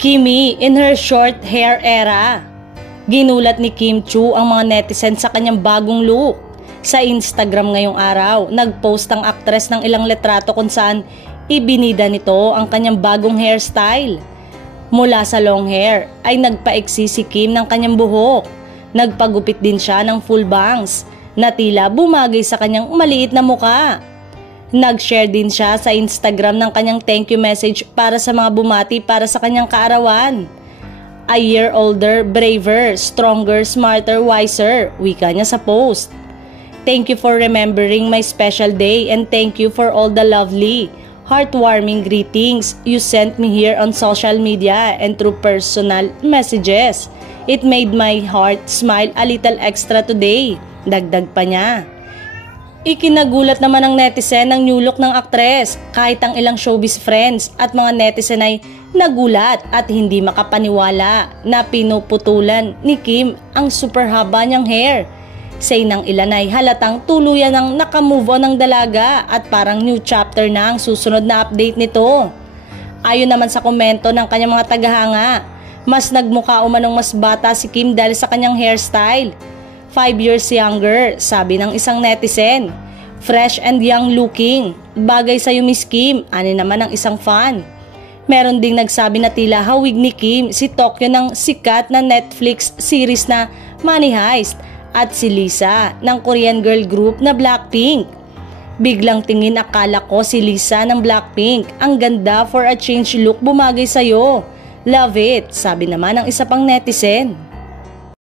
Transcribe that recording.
Kimi in her short hair era. Ginulat ni Kim Chiu ang mga netizen sa kanyang bagong look. Sa Instagram ngayong araw, nagpost ang aktres ng ilang litrato kung saan ibinida nito ang kanyang bagong hairstyle. Mula sa long hair ay nagpaiksi si Kim ng kanyang buhok. Nagpagupit din siya ng full bangs na tila bumagay sa kanyang maliit na muka. Nag-share din siya sa Instagram ng kanyang thank you message para sa mga bumati para sa kanyang kaarawan. A year older, braver, stronger, smarter, wiser, wika niya sa post. Thank you for remembering my special day and thank you for all the lovely, heartwarming greetings you sent me here on social media and through personal messages. It made my heart smile a little extra today. Dagdag pa niya. Ikinagulat naman ng netizen ang new look ng aktres kahit ang ilang showbiz friends at mga netizen ay nagulat at hindi makapaniwala na pinuputulan ni Kim ang super haba niyang hair. Say ng ilan ay halatang tuluyan ng nakamove on ng dalaga at parang new chapter na ang susunod na update nito. Ayon naman sa komento ng kanyang mga tagahanga, mas nagmukha umanong mas bata si Kim dahil sa kanyang hairstyle. 5 years younger, sabi ng isang netizen. Fresh and young looking. Bagay sa'yo Miss Kim, ani naman ang isang fan. Meron ding nagsabi na tila hawig ni Kim si Tokyo ng sikat na Netflix series na Money Heist at si Lisa ng Korean girl group na Blackpink. Biglang tingin akala ko si Lisa ng Blackpink. Ang ganda for a change look, bumagay sa'yo. Love it, sabi naman ng isa pang netizen.